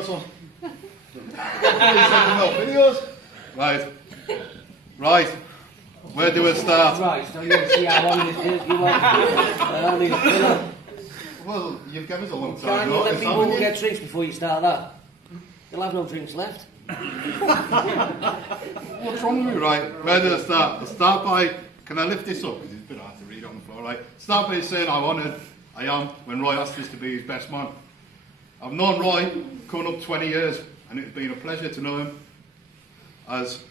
or something? Videos? Right. Where do we start? Right, so you see how long this is, you want. Well, you've given us a long Can't time. you let people haven't you? get drinks before you start that? You'll have no drinks left. What's wrong with me? Right, where do I start? I'll start by, can I lift this up? Because it's a bit hard to read on the floor, right? Start by saying how honoured I am when Roy asked us to be his best man. I've known Roy coming up 20 years, and it's been a pleasure to know him. As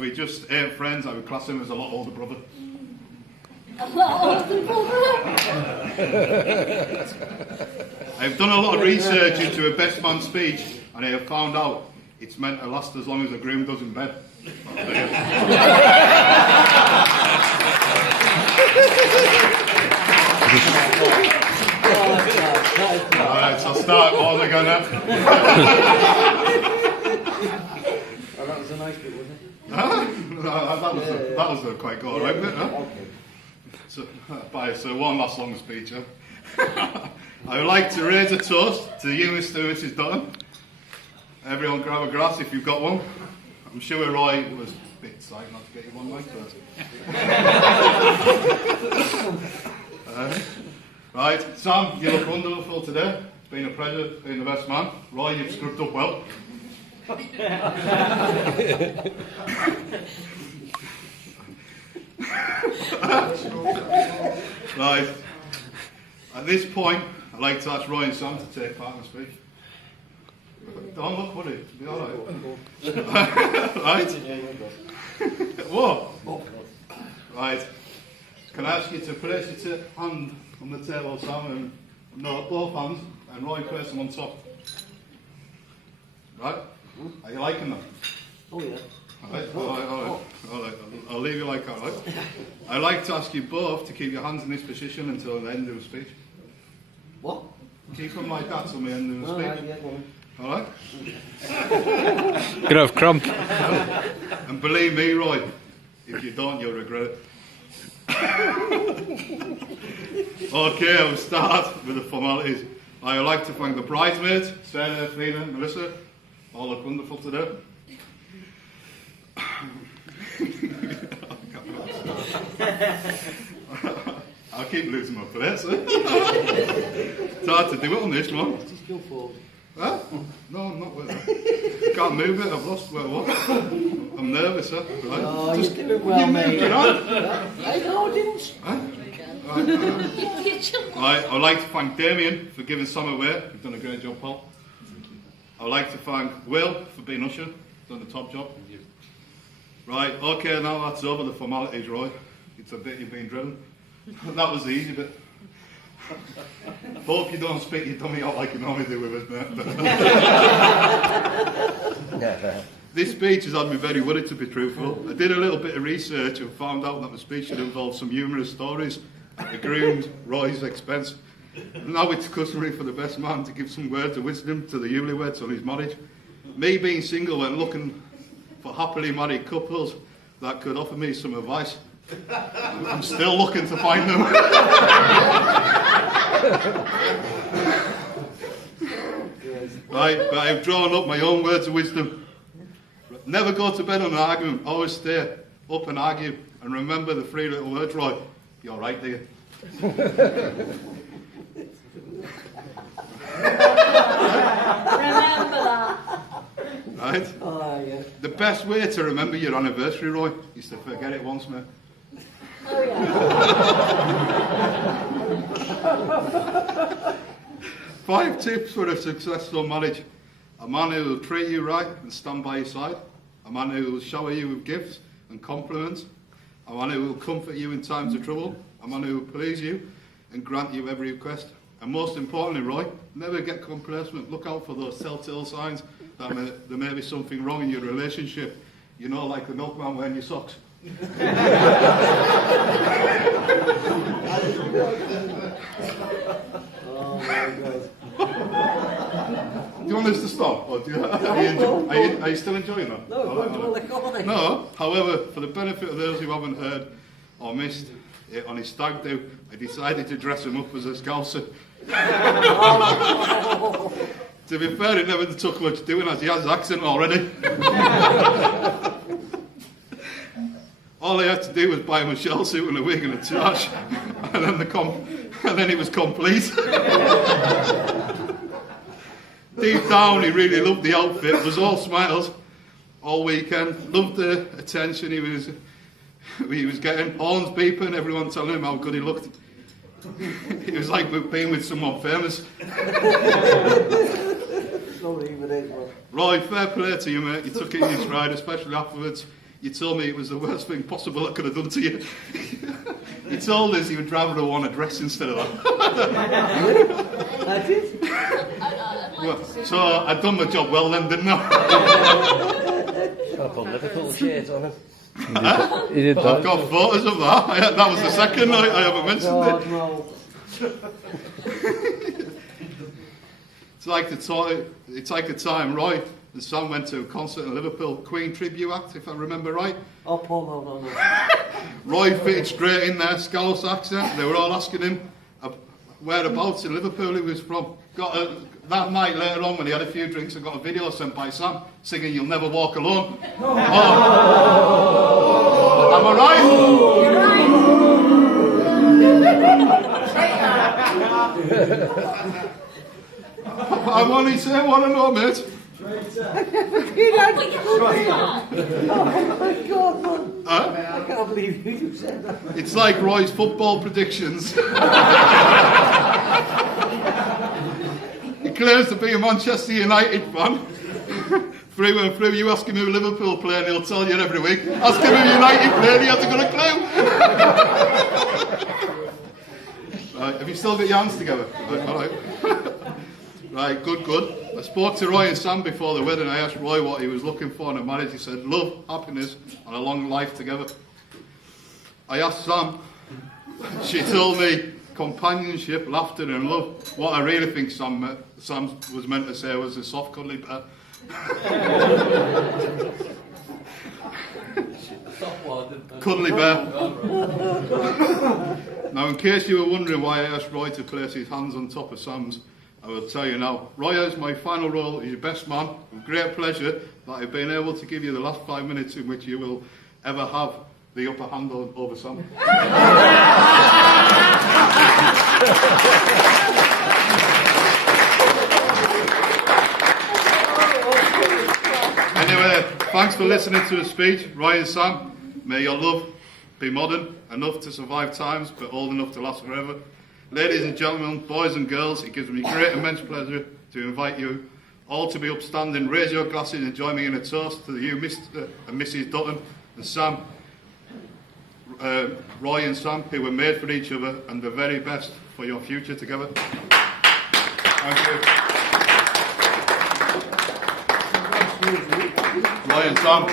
we just ain't friends, I would class him as a lot older brother. A lot older brother? I've done a lot of research into a best man speech, and I have found out it's meant to last as long as a groom does in bed. Alright, so start all again now. Oh, that was a nice bit, wasn't it? Huh? That was quite good, right? Huh? Okay. So one last long speech. Huh? I would like to raise a toast to you, Mr. and Mrs. Dutton. Everyone grab a glass if you've got one. I'm sure Roy was a bit excited not to get you one like that. Right, Sam, you look wonderful today. It's been a pleasure being the best man. Roy, you've scrubbed up well. Right, at this point, I'd like to ask Roy and Sam to take part in the speech. Don't look, would it? Be alright. Right? What? Right. Can I ask you to place your hand on the table, Sam, and no, both hands, and Roy place them on top. Right? Are you liking them? Oh, yeah. Alright. I'll leave you like that, right? I'd like to ask you both to keep your hands in this position until the end of the speech. What? Keep them like that till the end of the Alright, speech. yeah, go on. Alright? Gonna have cramp. And believe me, Roy, if you don't, you'll regret it. Okay, I'll start with the formalities. I would like to thank the bridesmaids, Sarah, Frida, and Melissa. All look wonderful today. I'll keep losing my place. It's hard to do it on this one. Just go forward. Huh? No, I'm not with it. Can't move it, I've lost where I was. I'm nervous, huh? Right. Oh, you're doing well, mate. Get on. I know, I didn't. Huh? Right, I'd like to thank Damien for giving some away. You've done a great job, Paul. I'd like to thank Will for being usher. Done the top job. Right, okay, now that's over the formalities, Roy. It's a bit you've been driven. That was the easy bit. Hope you don't spit your dummy out like you normally do with us, mate. This speech has had me very worried, to be truthful. I did a little bit of research and found out that the speech should involve some humorous stories at the groom Roy's expense. Now it's customary for the best man to give some words of wisdom to the newlyweds on his marriage. Me being single and looking for happily married couples that could offer me some advice. I'm still looking to find them. Right, but I've drawn up my own words of wisdom. Never go to bed on an argument, always stay up and argue. And remember the three little words, Roy. You're right, dear. Remember that. Right? Oh, yeah. The best way to remember your anniversary, Roy, is to forget it once, mate. Oh, yeah. 5 tips for a successful marriage. A man who will treat you right and stand by your side. A man who will shower you with gifts and compliments. A man who will comfort you in times of trouble. A man who will please you and grant you every request. And most importantly, Roy, never get complacent. Look out for those telltale signs that there may be something wrong in your relationship. You know, like the milkman wearing your socks. Oh, my God. Do you want this to stop? Or are you still enjoying that? No, go on. No, however, for the benefit of those who haven't heard or missed it on his stag do, I decided to dress him up as a scouser. To be fair, it never took much doing as he has his accent already. All I had to do was buy him a shell suit and a wig and a charge, and then he was complete. Deep down, he really loved the outfit. It was all smiles all weekend. Loved the attention he was getting. Horns beeping, everyone telling him how good he looked. It was like being with someone famous. Roy, fair play to you, mate. You took it in your stride, especially afterwards. You told me it was the worst thing possible I could have done to you. You told us you would rather have worn a dress instead of that. I did. Well, so I'd done my job well then, didn't I? I put Liverpool shades on him. He did that. I've got photos of that. That was the second night I ever mentioned it. No. It's like the time Roy and Sam went to a concert in Liverpool, Queen tribute act, if I remember right. Oh, Paul, no. Roy fitted straight in there, Scouse accent. They were all asking him whereabouts in Liverpool he was from. That night later on, when he had a few drinks, I got a video sent by Sam singing "You'll Never Walk Alone." Oh. Am I right? I'm only saying what I know, mate. Oh my God, man. Huh? I can't believe you said that. It's like Roy's football predictions. He claims to be a Manchester United fan. Through and through, you ask him who Liverpool play and he'll tell you every week. Ask him who United play and he hasn't got a clue. Right, have you still got your hands together? Right, all right. Right, good. I spoke to Roy and Sam before the wedding. I asked Roy what he was looking for in a marriage. He said, love, happiness, and a long life together. I asked Sam. She told me companionship, laughter, and love. What I really think Sam was meant to say was a soft, cuddly bear. Cuddly bear. Now, in case you were wondering why I asked Roy to place his hands on top of Sam's, I will tell you now. Roy, as my final role as your best man, with great pleasure that I've been able to give you the last 5 minutes in which you will ever have the upper hand over Sam. Anyway, thanks for listening to his speech. Roy and Sam, may your love be modern, enough to survive times, but old enough to last forever. Ladies and gentlemen, boys and girls, it gives me great immense pleasure to invite you all to be upstanding. Raise your glasses and join me in a toast to you, Mr. and Mrs. Dutton and Sam, Roy and Sam, who were made for each other, and the very best for your future together. Thank you. Roy and Sam.